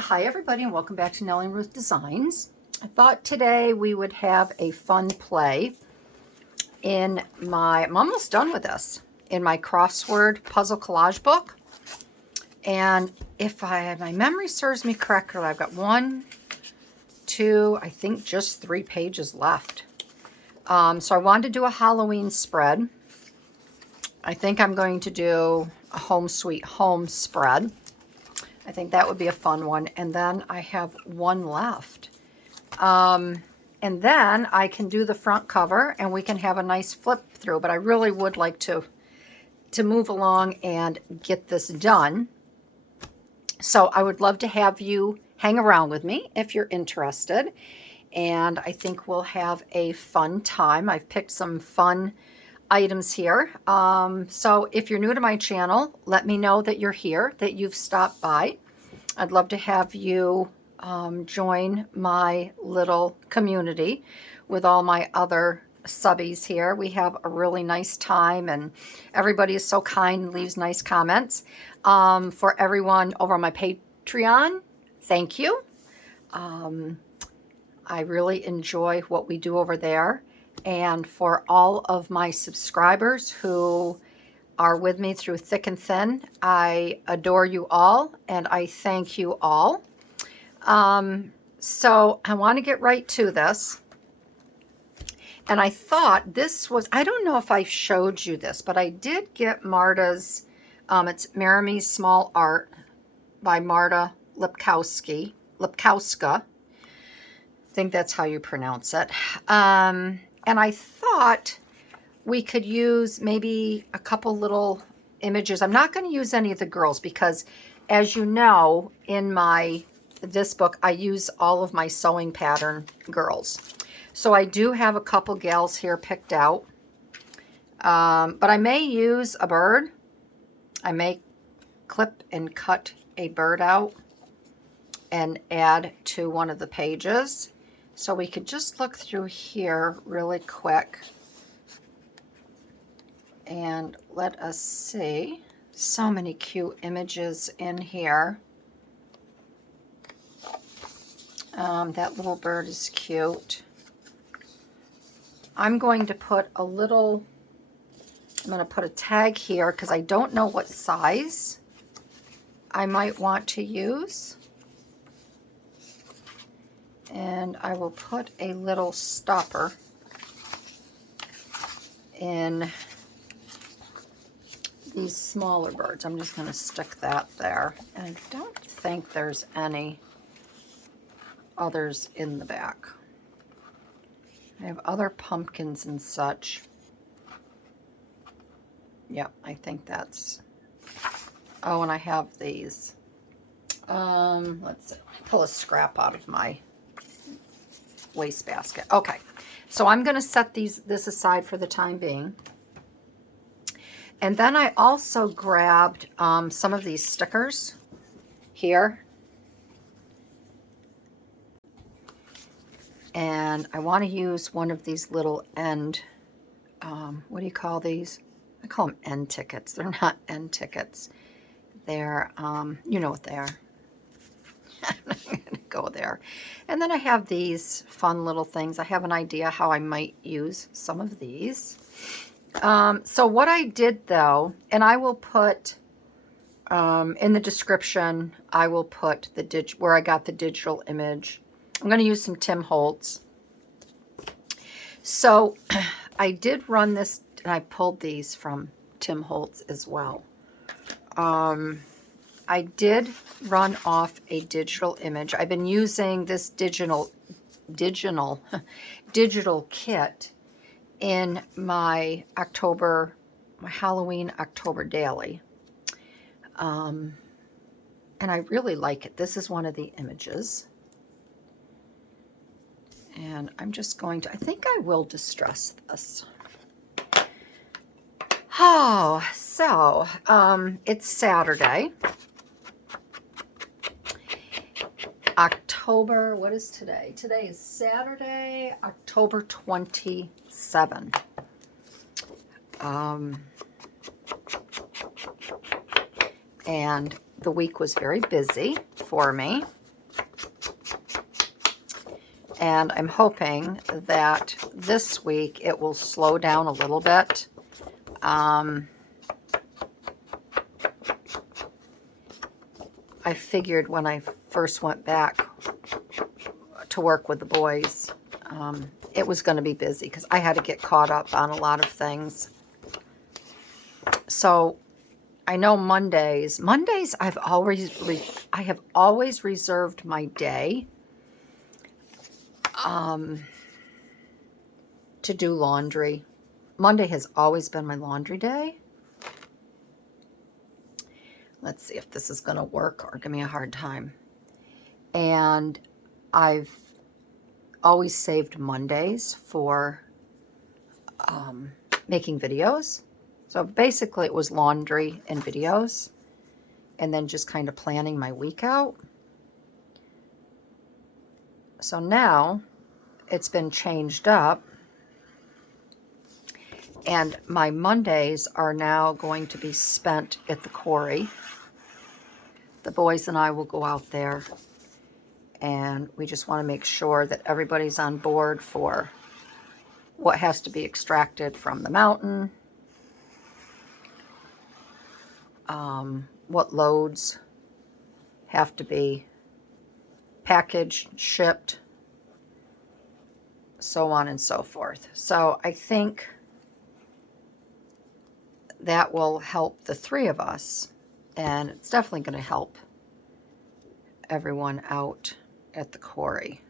Hi everybody and welcome back to Nellie and Ruth Designs. I thought today we would have a fun play in I'm almost done with this, in my Crossword Puzzle Collage book. And if my memory serves me correctly, I've got 1, 2, I think just 3 pages left. So I wanted to do a Halloween spread. I think I'm going to do a Home Sweet Home spread. I think that would be a fun one. And then I have one left. And then I can do the front cover and we can have a nice flip through. But I really would like to move along and get this done. So I would love to have you hang around with me if you're interested. And I think we'll have a fun time. I've picked some fun items here. So if you're new to my channel, let me know that you're here, that you've stopped by. I'd love to have you join my little community with all my other subbies here. We have a really nice time and everybody is so kind and leaves nice comments. For everyone over on my Patreon, thank you. I really enjoy what we do over there. And for all of my subscribers who are with me through thick and thin, I adore you all and I thank you all. So I want to get right to this. And I thought this was, I don't know if I showed you this, but I did get Marta's, it's Maramie's Small Art by Marta Lipkowska. I think that's how you pronounce it. And I thought we could use maybe a couple little images. I'm not going to use any of the girls because, as you know, in this book, I use all of my sewing pattern girls. So I do have a couple gals here picked out. But I may use a bird. I may clip and cut a bird out and add to one of the pages. So we could just look through here really quick and let us see. So many cute images in here. That little bird is cute. I'm going to put I'm going to put a tag here because I don't know what size I might want to use. And I will put a little stopper in these smaller birds. I'm just going to stick that there. And I don't think there's any others in the back. I have other pumpkins and such. Yep, I think that's... Oh, and I have these. Let's pull a scrap out of my wastebasket. Okay, so I'm going to set this aside for the time being. And then I also grabbed some of these stickers here. And I want to use one of these little end, what do you call these? I call them end tickets. They're not end tickets. They're, you know what they are. I'm not going to go there. And then I have these fun little things. I have an idea how I might use some of these. So what I did though, and I will put in the description, I will put where I got the digital image. I'm going to use some Tim Holtz. So I did run this, and I pulled these from Tim Holtz as well. I did run off a digital image. I've been using this digital kit in my Halloween October daily. And I really like it. This is one of the images. And I'm just going to, I think I will distress this. Oh, so it's Saturday. October, what is today? Today is Saturday, October 27. And the week was very busy for me. And I'm hoping that this week it will slow down a little bit. I figured when I first went back to work with the boys, it was going to be busy because I had to get caught up on a lot of things. So I know Mondays I have always reserved my day to do laundry. Monday has always been my laundry day. Let's see if this is going to work or give me a hard time. And I've always saved Mondays for making videos. So basically it was laundry and videos, and then just kind of planning my week out. So now it's been changed up, and my Mondays are now going to be spent at the quarry. The boys and I will go out there, and we just want to make sure that everybody's on board for what has to be extracted from the mountain, what loads have to be packaged, shipped, so on and so forth. So I think that will help the three of us, and it's definitely going to help everyone out at the quarry.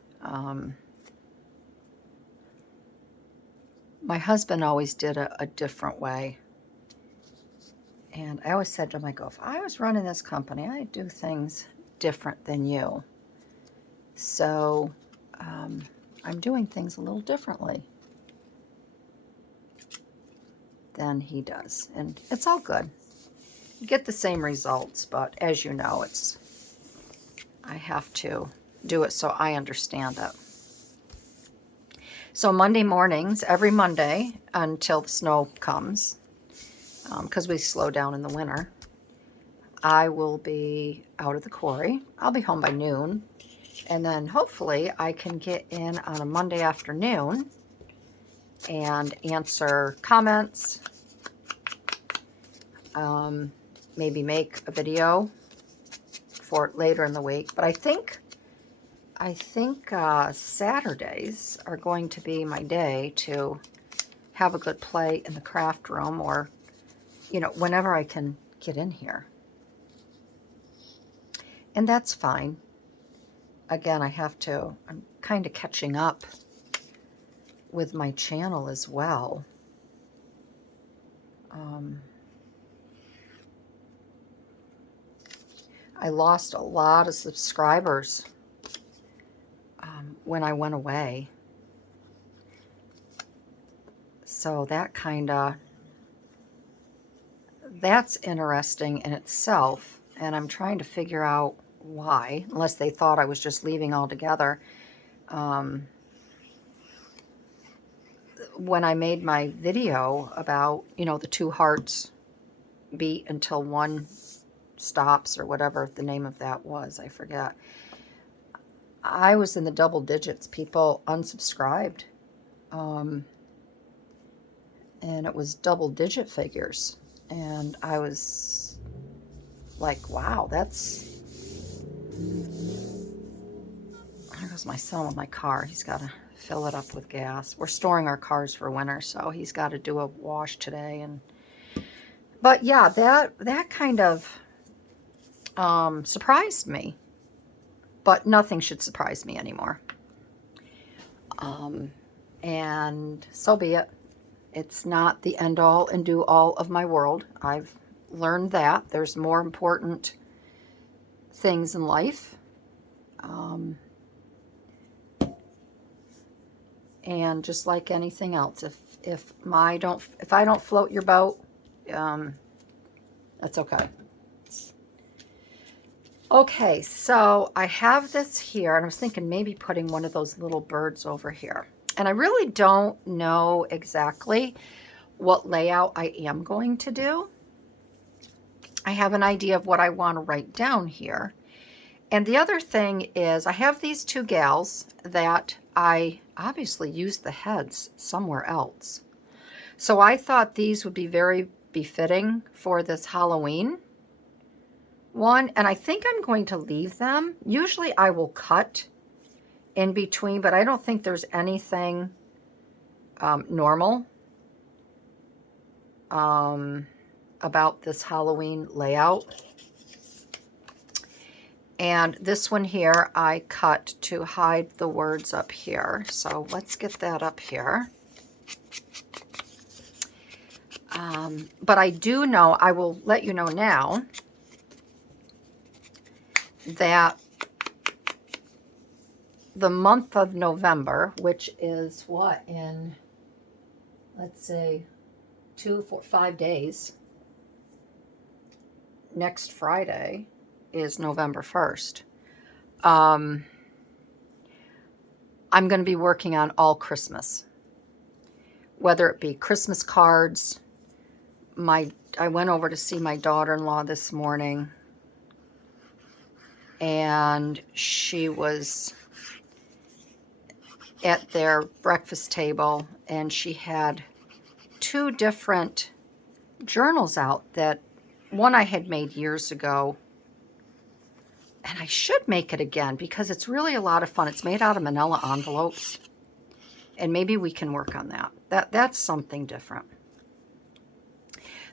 My husband always did a different way. And I always said to him, I go, if I was running this company, I'd do things different than you. So I'm doing things a little differently than he does. And it's all good. You get the same results, but as you know, I have to do it so I understand it. So Monday mornings, every Monday until the snow comes, because we slow down in the winter, I will be out of the quarry. I'll be home by noon, and then hopefully I can get in on a Monday afternoon and answer comments, maybe make a video for later in the week. But I think Saturdays are going to be my day to have a good play in the craft room, or whenever I can get in here. And that's fine. Again, I'm kind of catching up with my channel as well. I lost a lot of subscribers when I went away. So that's interesting in itself, and I'm trying to figure out why, unless they thought I was just leaving altogether. When I made my video about, the two hearts beat until one stops, or whatever the name of that was, I forget. I was in the double digits. People unsubscribed. And it was double digit figures. And I was like, wow, there goes my son with my car. He's got to fill it up with gas. We're storing our cars for winter, so he's got to do a wash today. But yeah, that kind of surprised me. But nothing should surprise me anymore. And so be it. It's not the end-all and do-all of my world. I've learned that. There's more important things in life. And just like anything else, if I don't float your boat, that's okay. Okay, so I have this here, and I was thinking maybe putting one of those little birds over here. And I really don't know exactly what layout I am going to do. I have an idea of what I want to write down here. And the other thing is I have these two gals that I obviously used the heads somewhere else. So I thought these would be very befitting for this Halloween one. And I think I'm going to leave them. Usually I will cut in between, but I don't think there's anything normal about this Halloween layout. And this one here, I cut to hide the words up here. So let's get that up here. But I do know, I will let you know now, that the month of November, which is what, in, let's say, 2, 4, 5 days, next Friday is November 1st. I'm going to be working on all Christmas, whether it be Christmas cards. I went over to see my daughter-in-law this morning, and she was at their breakfast table, and she had 2 different journals out. That one I had made years ago, and I should make it again because it's really a lot of fun. It's made out of manila envelopes, and maybe we can work on that. That's something different.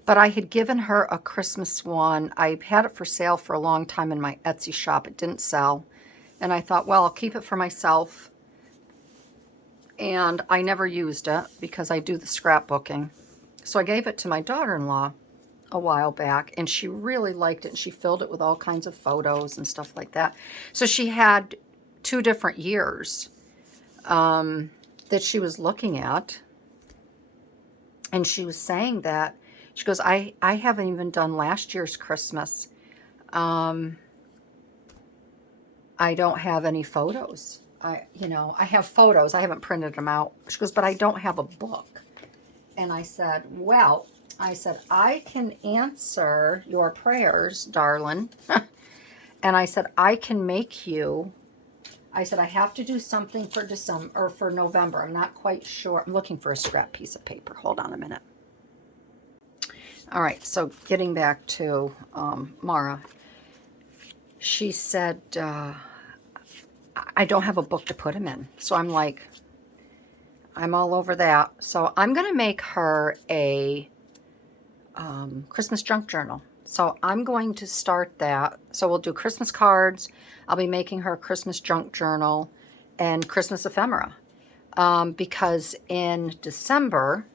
But I had given her a Christmas one. I had it for sale for a long time in my Etsy shop. It didn't sell. And I thought, well, I'll keep it for myself. And I never used it because I do the scrapbooking. So I gave it to my daughter-in-law a while back, and she really liked it. And she filled it with all kinds of photos and stuff like that. So she had 2 different years that she was looking at. And she was saying that, she goes, I haven't even done last year's Christmas. I don't have any photos. I have photos. I haven't printed them out. She goes, but I don't have a book. And I said, well, I can answer your prayers, darling. And I said, I can make you. I said, I have to do something for December or for November. I'm not quite sure. I'm looking for a scrap piece of paper. Hold on a minute. All right, so getting back to Mara, she said, I don't have a book to put him in. So I'm like, I'm all over that. So I'm going to make her a Christmas junk journal. So I'm going to start that. So we'll do Christmas cards. I'll be making her a Christmas junk journal and Christmas ephemera. Because in December,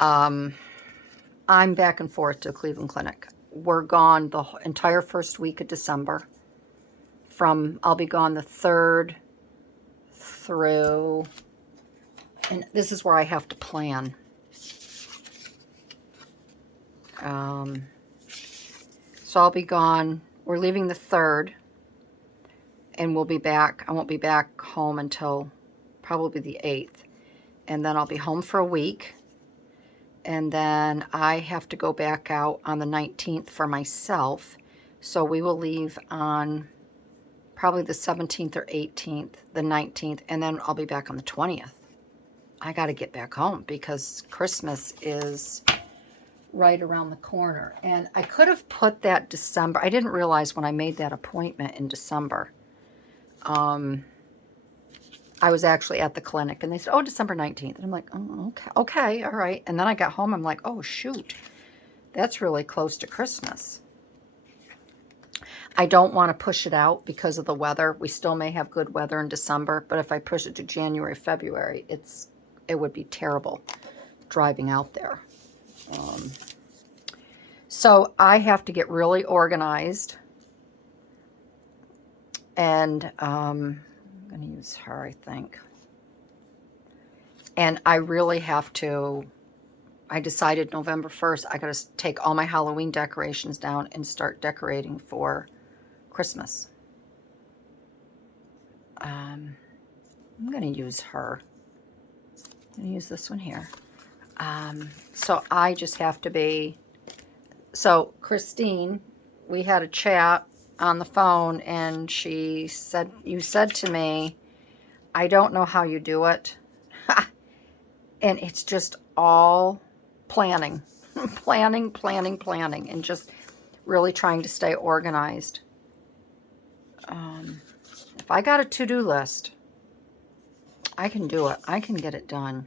I'm back and forth to Cleveland Clinic. We're gone the entire first week of December. I'll be gone the 3rd through, and this is where I have to plan. So I'll be gone. We're leaving the 3rd, and we'll be back. I won't be back home until probably the 8th. And then I'll be home for a week. And then I have to go back out on the 19th for myself. So we will leave on probably the 17th or 18th, the 19th, and then I'll be back on the 20th. I got to get back home because Christmas is right around the corner. And I could have put that December. I didn't realize when I made that appointment in December. I was actually at the clinic, and they said, oh, December 19th. And I'm like, oh, okay, all right. And then I got home, I'm like, oh, shoot. That's really close to Christmas. I don't want to push it out because of the weather. We still may have good weather in December, but if I push it to January, February, it would be terrible driving out there. So I have to get really organized. And I'm going to use her, I think. And I really have to, I decided November 1st, I got to take all my Halloween decorations down and start decorating for Christmas. I'm going to use her. I'm going to use this one here. So I just have to be, so Christine, we had a chat on the phone, and she said, you said to me, I don't know how you do it. And it's just all planning, planning, and just really trying to stay organized. If I got a to-do list, I can do it. I can get it done.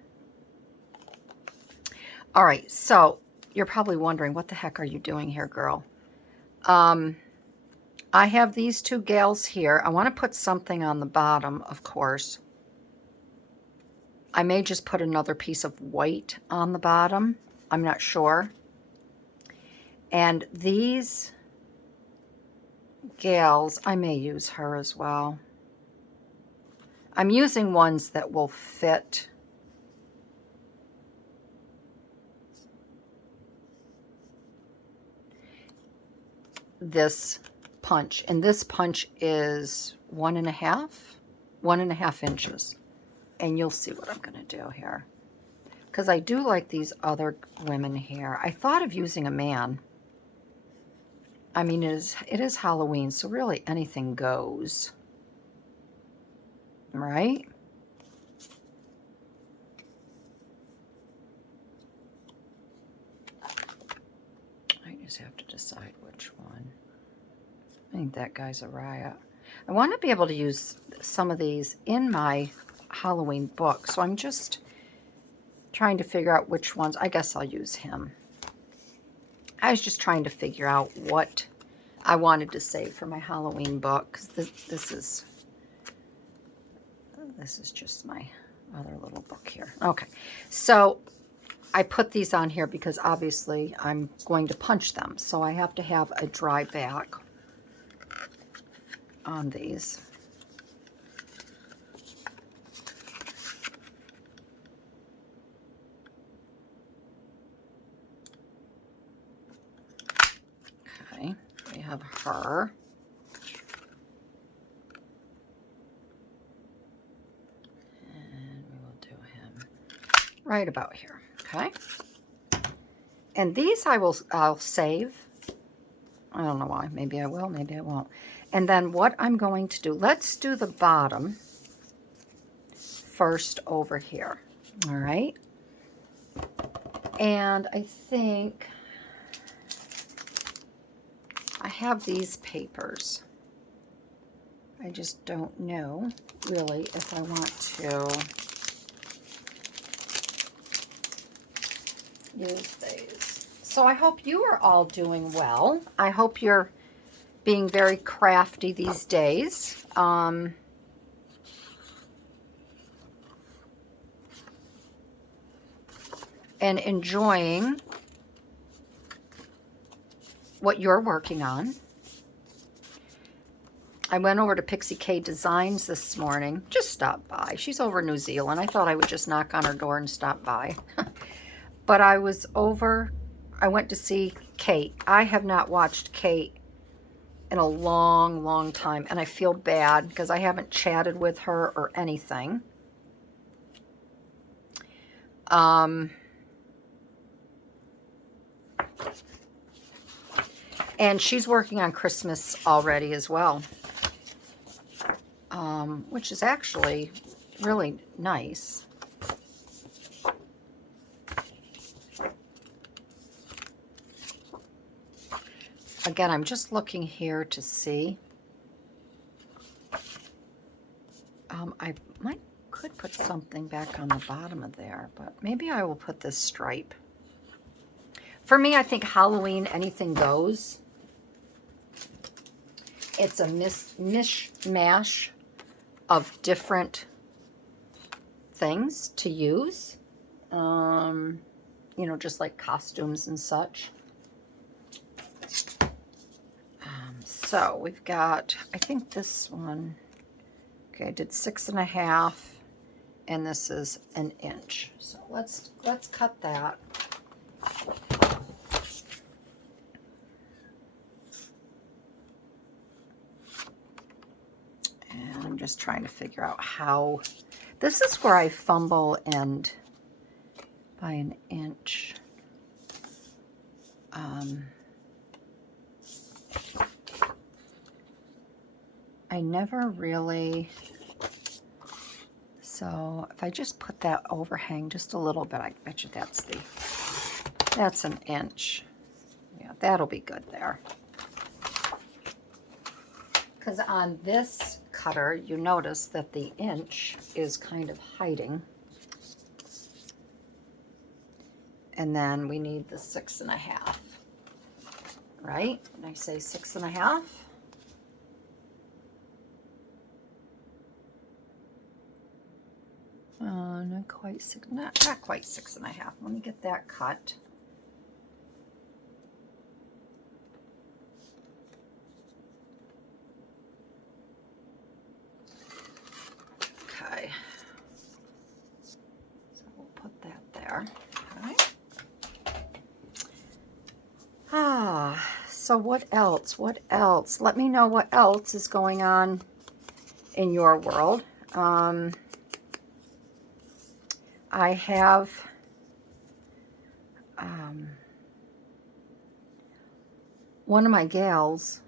All right, so you're probably wondering, what the heck are you doing here, girl? I have these two gals here. I want to put something on the bottom, of course. I may just put another piece of white on the bottom. I'm not sure. And these gals, I may use her as well. I'm using ones that will fit this punch. And this punch is 1.5 inches. And you'll see what I'm going to do here. Because I do like these other women here. I thought of using a man. I mean, it is Halloween, so really anything goes. Right? I just have to decide which one. I think that guy's a riot. I want to be able to use some of these in my Halloween book, so I'm just trying to figure out which ones. I guess I'll use him. I was just trying to figure out what I wanted to save for my Halloween book, because this is just my other little book here. Okay, so I put these on here because obviously I'm going to punch them, so I have to have a dry back on these. Okay, we have her. And we will do him right about here. Okay. And these I'll save. I don't know why. Maybe I will, maybe I won't. And then what I'm going to do, let's do the bottom first over here. All right. And I think I have these papers. I just don't know really if I want to use these. So I hope you are all doing well. I hope you're being very crafty these days. And enjoying what you're working on. I went over to Pixie K Designs this morning. Just stopped by. She's over in New Zealand. I thought I would just knock on her door and stop by. But I was over, I went to see Kate. I have not watched Kate in a long, long time. And I feel bad because I haven't chatted with her or anything. And she's working on Christmas already as well. Which is actually really nice. Again, I'm just looking here to see. I could put something back on the bottom of there, but maybe I will put this stripe. For me, I think Halloween, anything goes. It's a mishmash of different things to use. You know, just like costumes and such. So we've got, I think this one, okay, I did 6.5, and this is 1 inch. So let's cut that. And I'm just trying to figure out how, this is where I fumble and by 1 inch. I never really, so if I just put that overhang just a little bit, I bet you that's an inch. Yeah, that'll be good there. Because on this cutter, you notice that the inch is kind of hiding. And then we need the 6.5, right? And I say 6.5. Not quite six, not quite 6.5. Let me get that cut. Okay. So we'll put that there. Okay. So what else? What else? Let me know what else is going on in your world. I have one of my gals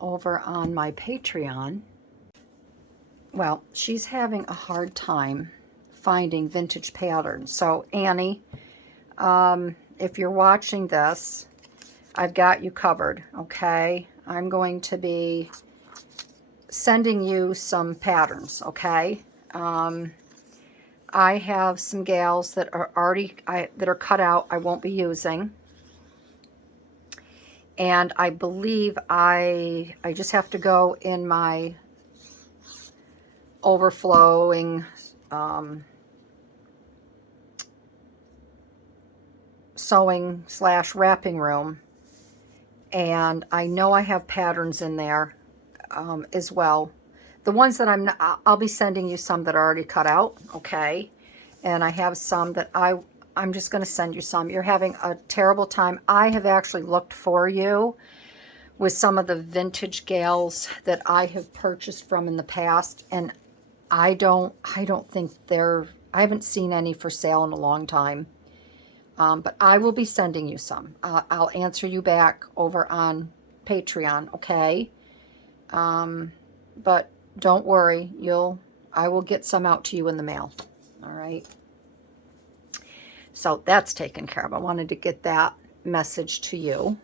over on my Patreon. Well, she's having a hard time finding vintage patterns. So Annie, if you're watching this, I've got you covered, okay? I'm going to be sending you some patterns, okay? I have some gals that are already that are cut out. I won't be using, and I believe I just have to go in my overflowing sewing / wrapping room, and I know I have patterns in there as well. The ones that I'll be sending you some that are already cut out, okay? And I have some that I'm just going to send you some. You're having a terrible time. I have actually looked for you with some of the vintage gals that I have purchased from in the past, and I don't think I haven't seen any for sale in a long time. But I will be sending you some. I'll answer you back over on Patreon, okay? But don't worry, I will get some out to you in the mail. All right. So that's taken care of. I wanted to get that message to you.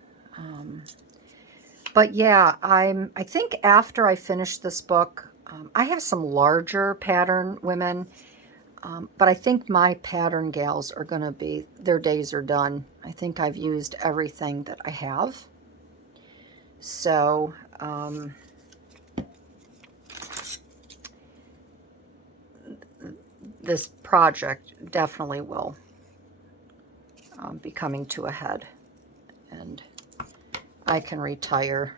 But yeah, I think after I finish this book, I have some larger pattern women, but I think my pattern gals are going to be, their days are done. I think I've used everything that I have. So, this project definitely will be coming to a head, and I can retire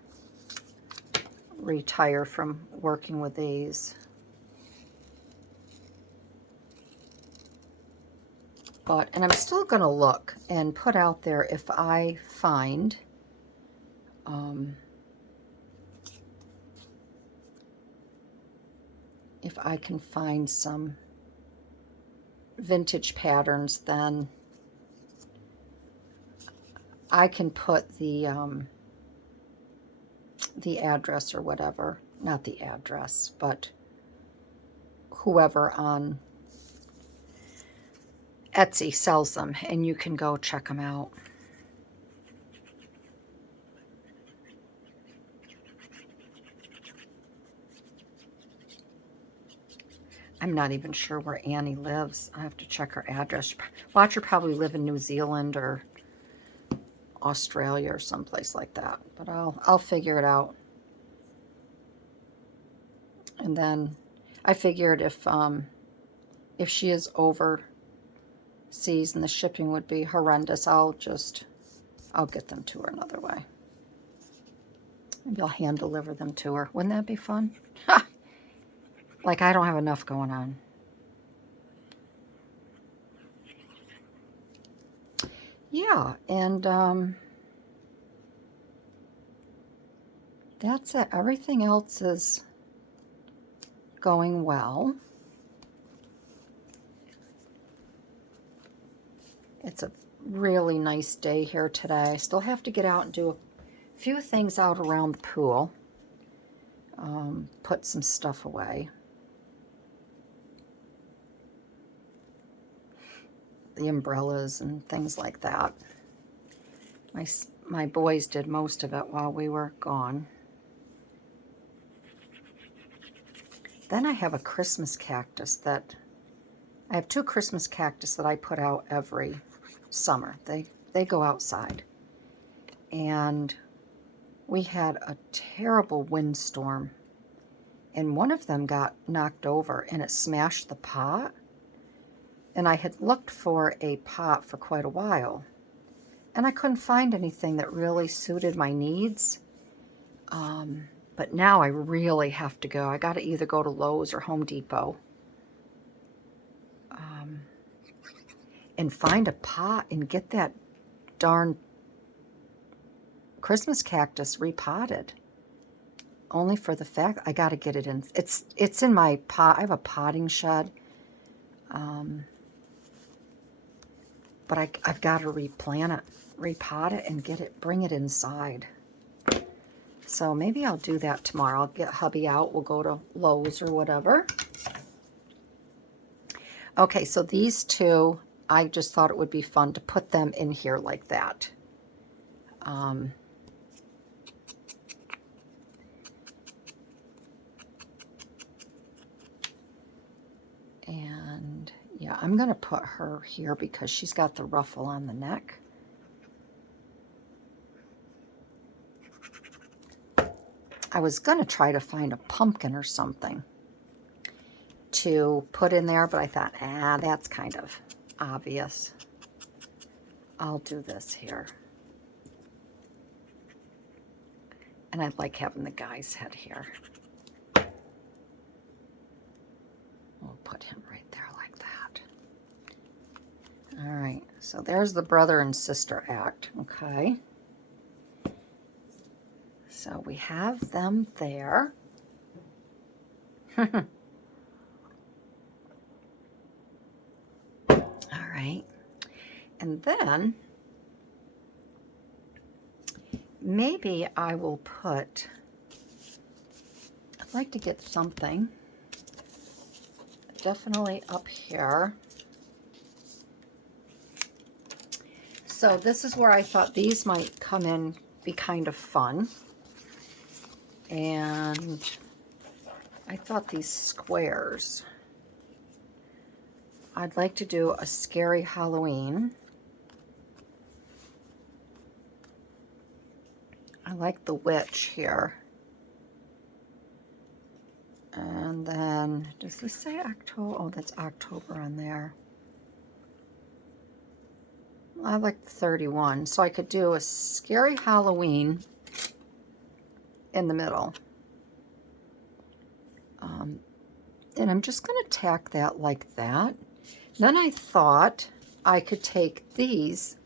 from working with these. And I'm still going to look and put out there if I find if I can find some vintage patterns, then I can put the address or whatever, not the address, but whoever on Etsy sells them, and you can go check them out. I'm not even sure where Annie lives. I have to check her address. Watch her probably live in New Zealand or Australia or someplace like that. But I'll figure it out. And then I figured if she is overseas and the shipping would be horrendous, I'll get them to her another way. Maybe I'll hand deliver them to her. Wouldn't that be fun? Like, I don't have enough going on. Yeah, and that's it. Everything else is going well. It's a really nice day here today. I still have to get out and do a few things out around the pool. put some stuff away. The umbrellas and things like that. My boys did most of it while we were gone. Then I have a Christmas cactus that, I have 2 Christmas cactus that I put out every summer. They go outside. And we had a terrible windstorm. And one of them got knocked over and it smashed the pot. And I had looked for a pot for quite a while. And I couldn't find anything that really suited my needs. But now I really have to go. I got to either go to Lowe's or Home Depot. And find a pot and get that darn Christmas cactus repotted. Only for the fact I got to get it in. It's in my pot. I have a potting shed. But I've got to replant it, repot it, and bring it inside. So maybe I'll do that tomorrow. I'll get hubby out. We'll go to Lowe's or whatever. Okay, so these 2, I just thought it would be fun to put them in here like that. And yeah, I'm going to put her here because she's got the ruffle on the neck. I was going to try to find a pumpkin or something to put in there, but I thought, that's kind of obvious. I'll do this here. And I like having the guy's head here. We'll put him right there like that. All right, so there's the brother and sister act, okay? So we have them there. All right. And then maybe I will put, I'd like to get something definitely up here. So this is where I thought these might come in, be kind of fun. And I thought these squares, I'd like to do a scary Halloween. I like the witch here. And then, does this say October? Oh, that's October on there. I like the 31, so I could do a scary Halloween in the middle. And I'm just going to tack that like that. Then I thought I could take these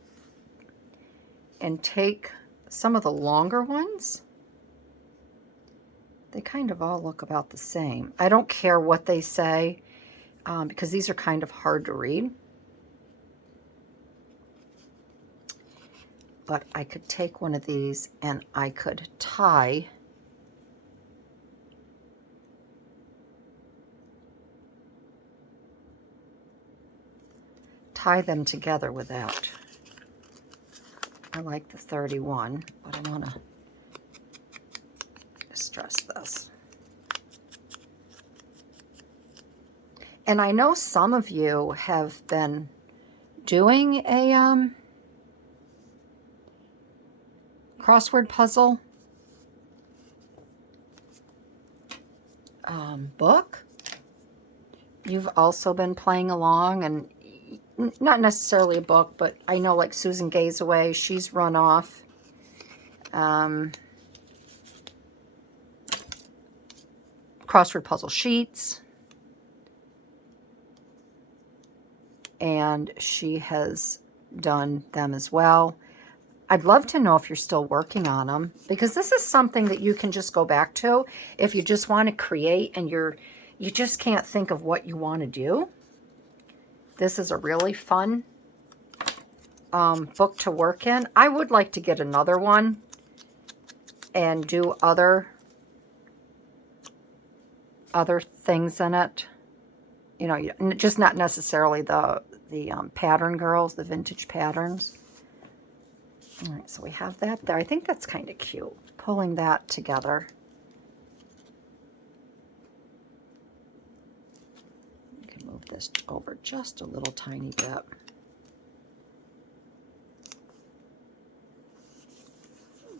and take some of the longer ones. They kind of all look about the same. I don't care what they say because these are kind of hard to read. But I could take one of these and I could tie them together with that. I like the 31, but I want to distress this. And I know some of you have been doing a crossword puzzle book. You've also been playing along, and not necessarily a book, but I know like Susan Gazaway, she's run off. Crossword puzzle sheets. And she has done them as well. I'd love to know if you're still working on them, because this is something that you can just go back to if you just want to create and you just can't think of what you want to do. This is a really fun book to work in. I would like to get another one and do other other things in it. You know, just not necessarily the pattern girls, the vintage patterns. All right, so we have that there. I think that's kind of cute, pulling that together. You can move this over just a little tiny bit.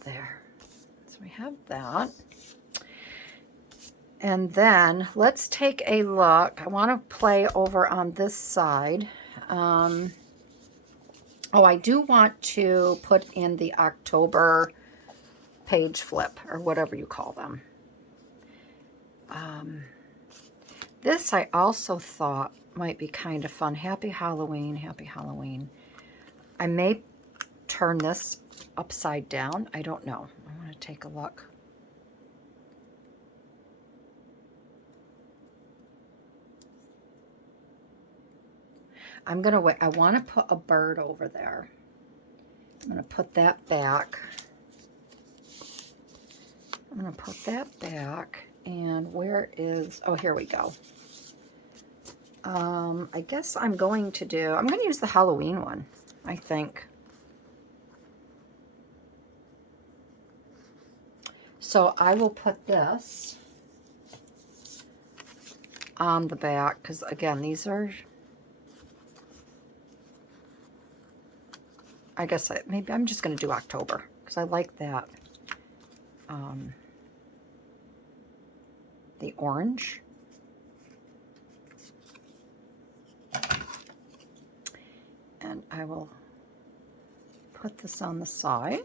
There. So we have that. And then let's take a look. I want to play over on this side. Oh, I do want to put in the October page flip, or whatever you call them. This I also thought might be kind of fun. Happy Halloween, Happy Halloween. I may turn this upside down. I don't know. I want to take a look. I'm going to wait. I want to put a bird over there. I'm going to put that back. I'm going to put that back. And where is, oh, here we go. I guess I'm going to use the Halloween one, I think. So I will put this on the back, because again, these are, I guess maybe I'm just going to do October, because I like that. The orange. And I will put this on the side.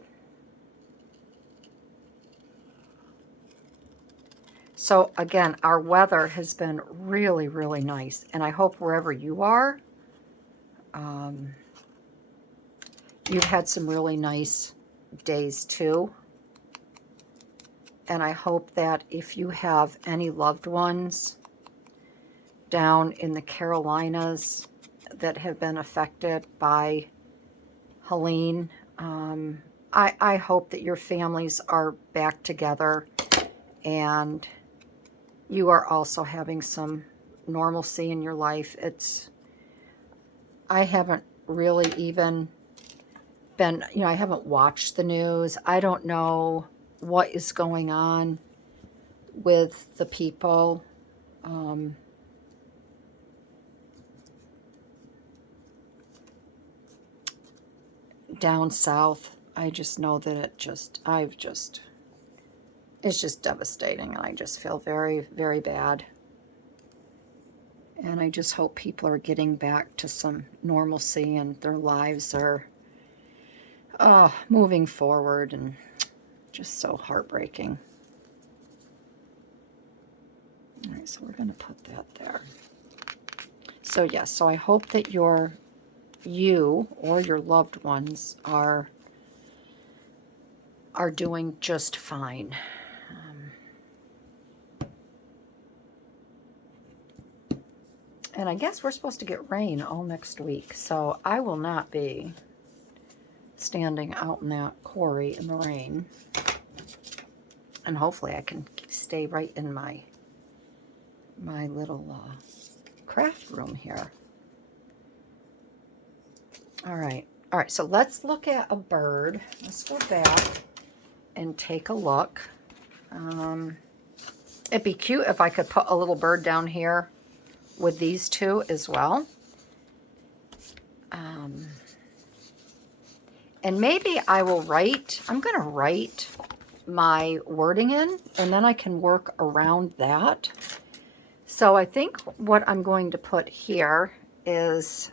So again, our weather has been really, really nice. And I hope wherever you are, you've had some really nice days too. And I hope that if you have any loved ones down in the Carolinas that have been affected by Helene, I hope that your families are back together and you are also having some normalcy in your life. I haven't really even been, I haven't watched the news. I don't know what is going on with the people. Down south. I just know that it's just devastating, and I just feel very, very bad. And I just hope people are getting back to some normalcy and their lives are moving forward, and just so heartbreaking. All right, so we're going to put that there. So yes, so I hope that you or your loved ones are doing just fine. And I guess we're supposed to get rain all next week, so I will not be standing out in that quarry in the rain. And hopefully I can stay right in my little craft room here. All right, so let's look at a bird. Let's go back and take a look. It'd be cute if I could put a little bird down here with these two as well. And maybe I will I'm going to write my wording in, and then I can work around that. So I think what I'm going to put here is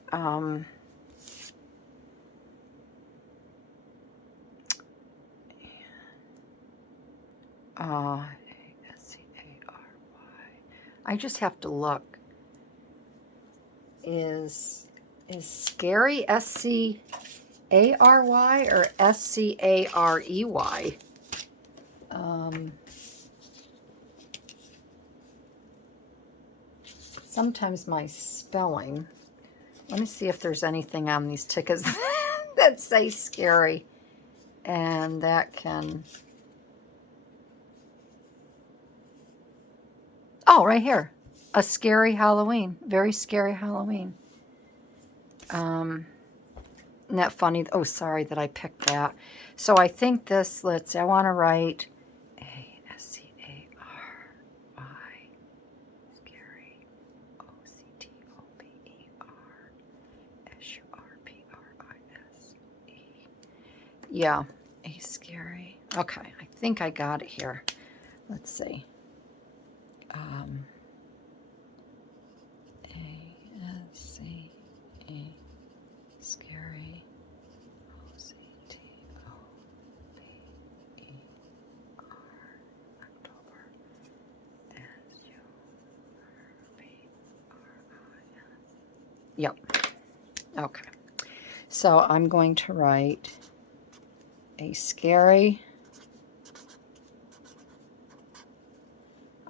S-C-A-R-Y. I just have to look. Is scary S-C-A-R-Y or S-C-A-R-E-Y? Sometimes my spelling. Let me see if there's anything on these tickets that say scary. And that can... Oh, right here. A scary Halloween. Very scary Halloween. Isn't that funny? Oh, sorry that I picked that. So I think this, let's see, I want to write A-S-C-A-R-Y. Scary. O-C-T-O-B-E-R-S-U-R-P-R-I-S-E. Yeah, a scary. Okay, I think I got it here. Let's see. A-S-C-A, scary, O-C-T-O-B-E-R, October, S-U-R-P-R-I-S. Yep. Okay. So I'm going to write a scary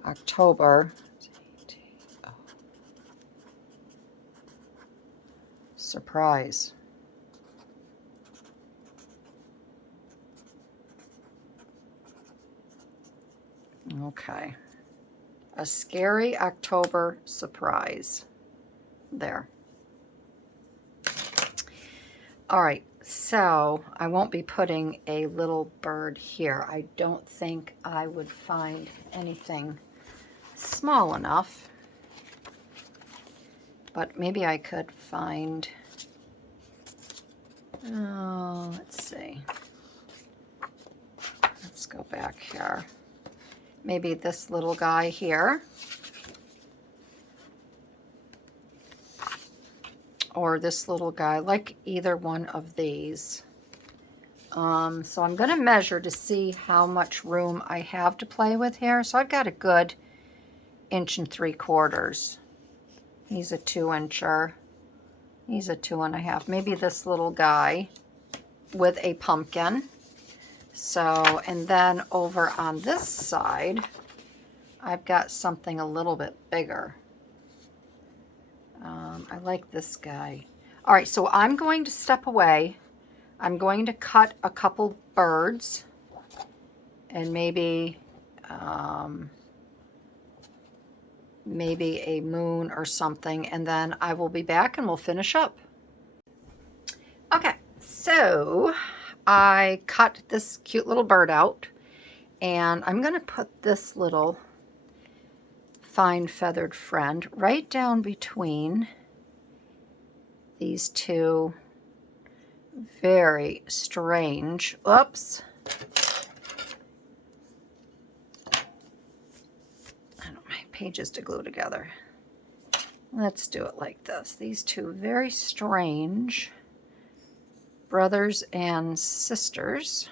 October surprise. Okay. A scary October surprise. There. All right. So I won't be putting a little bird here. I don't think I would find anything small enough. But maybe I could find, oh, let's see. Let's go back here. Maybe this little guy here. Or this little guy, like either one of these. So I'm going to measure to see how much room I have to play with here. So I've got a good 1 3/4 inches. He's a 2-incher. He's a 2.5. Maybe this little guy with a pumpkin. So, and then over on this side, I've got something a little bit bigger. I like this guy. All right, so I'm going to step away. I'm going to cut a couple birds and maybe maybe a moon or something, and then I will be back and we'll finish up. Okay, so I cut this cute little bird out, and I'm going to put this little fine feathered friend right down between these two very strange, oops, my pages to glue together. Let's do it like this. These two very strange brothers and sisters,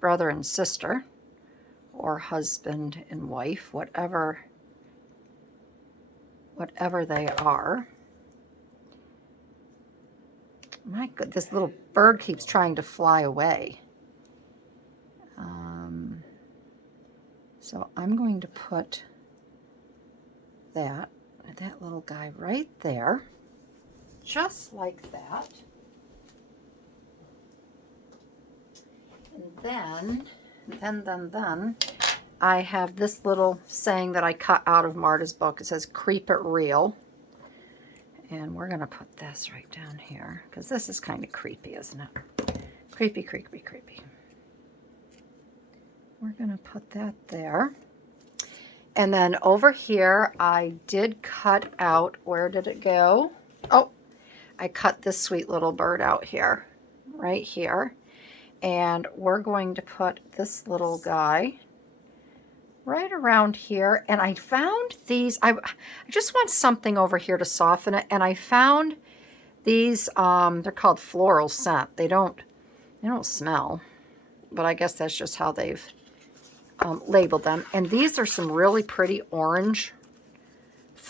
brother and sister, or husband and wife, whatever they are. My goodness, this little bird keeps trying to fly away. So I'm going to put that little guy right there, just like that. And then I have this little saying that I cut out of Marta's book. It says, "Creep it real." And we're going to put this right down here, because this is kind of creepy, isn't it? Creepy, creepy, creepy. We're going to put that there. And then over here, I did cut out, where did it go? Oh, I cut this sweet little bird out here, right here. And we're going to put this little guy right around here. And I found these, I just want something over here to soften it. And I found these, they're called floral scent. They don't smell, but I guess that's just how they've labeled them. And these are some really pretty orange.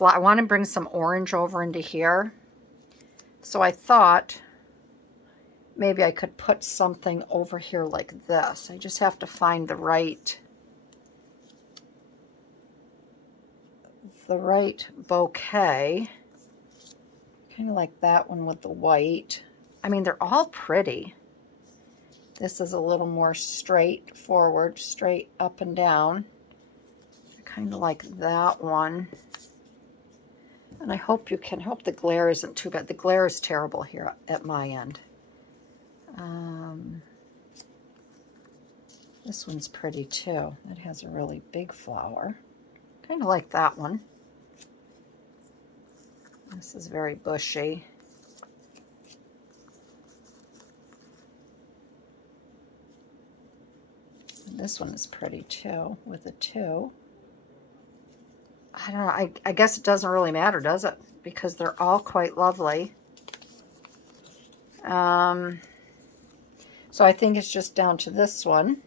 I want to bring some orange over into here. So I thought maybe I could put something over here like this. I just have to find the right bouquet. Kind of like that one with the white. I mean, they're all pretty. This is a little more straightforward, straight up and down. They're kind of like that one. And I hope you can, hope the glare isn't too bad. The glare is terrible here at my end. This one's pretty too. It has a really big flower. Kind of like that one. This is very bushy. And this one is pretty too, with a 2. I don't know, I guess it doesn't really matter, does it? Because they're all quite lovely. So I think it's just down to this one.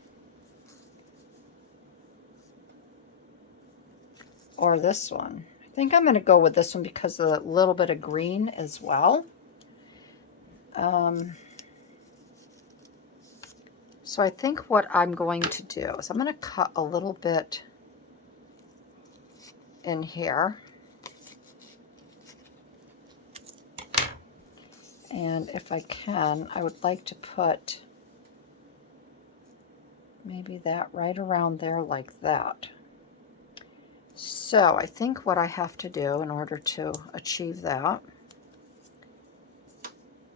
Or this one. I think I'm going to go with this one because of a little bit of green as well. So I think what I'm going to do is I'm going to cut a little bit in here. And if I can, I would like to put maybe that right around there like that. So I think what I have to do in order to achieve that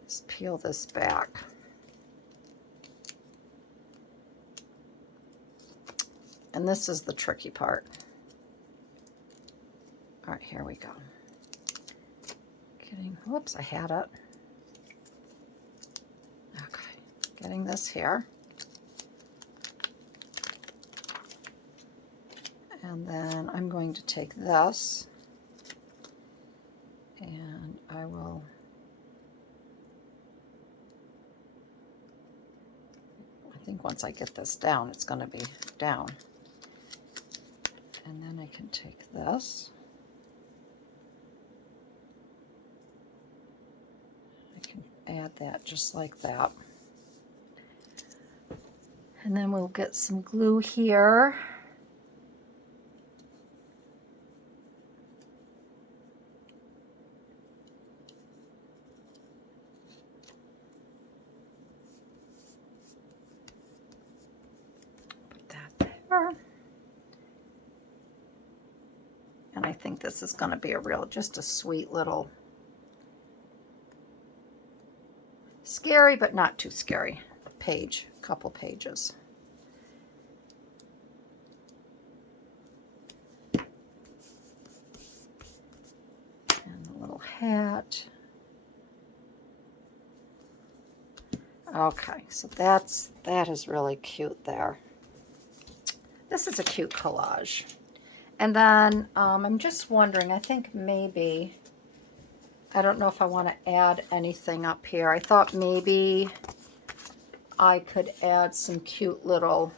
is peel this back. And this is the tricky part. All right, here we go. Whoops, I had it. Okay, getting this here. And then I'm going to take this and I will I think once I get this down, it's going to be down. And then I can take this. I can add that just like that. And then we'll get some glue here. Put that there. And I think this is going to be just a sweet little, scary but not too scary page, couple pages. And the little hat. Okay, so that is really cute there. This is a cute collage. And then I'm just wondering, I think maybe, I don't know if I want to add anything up here. I thought maybe I could add some cute little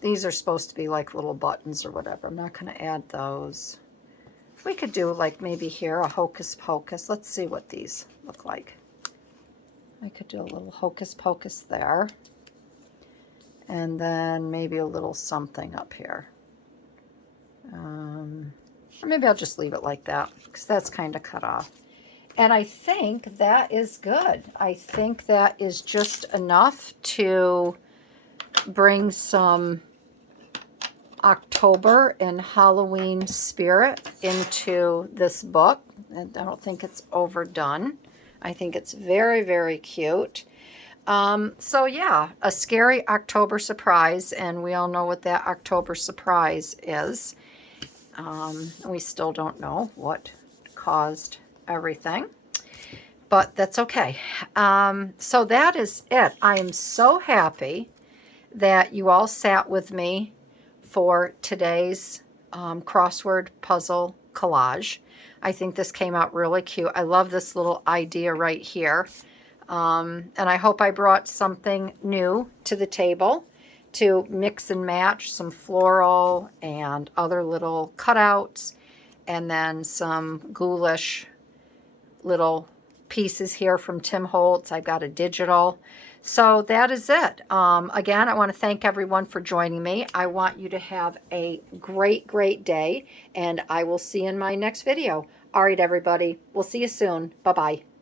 these are supposed to be like little buttons or whatever. I'm not going to add those. We could do like maybe here a hocus pocus. Let's see what these look like. I could do a little hocus pocus there. And then maybe a little something up here. Or maybe I'll just leave it like that because that's kind of cut off. And I think that is good. I think that is just enough to bring some October and Halloween spirit into this book. And I don't think it's overdone. I think it's very, very cute. So yeah, a scary October surprise, and we all know what that October surprise is. We still don't know what caused everything, but that's okay. So that is it. I am so happy that you all sat with me for today's crossword puzzle collage. I think this came out really cute. I love this little idea right here. And I hope I brought something new to the table to mix and match some floral and other little cutouts, and then some ghoulish little pieces here from Tim Holtz. I've got a digital. So that is it. Again, I want to thank everyone for joining me. I want you to have a great, great day, and I will see you in my next video. All right, everybody. We'll see you soon. Bye-bye.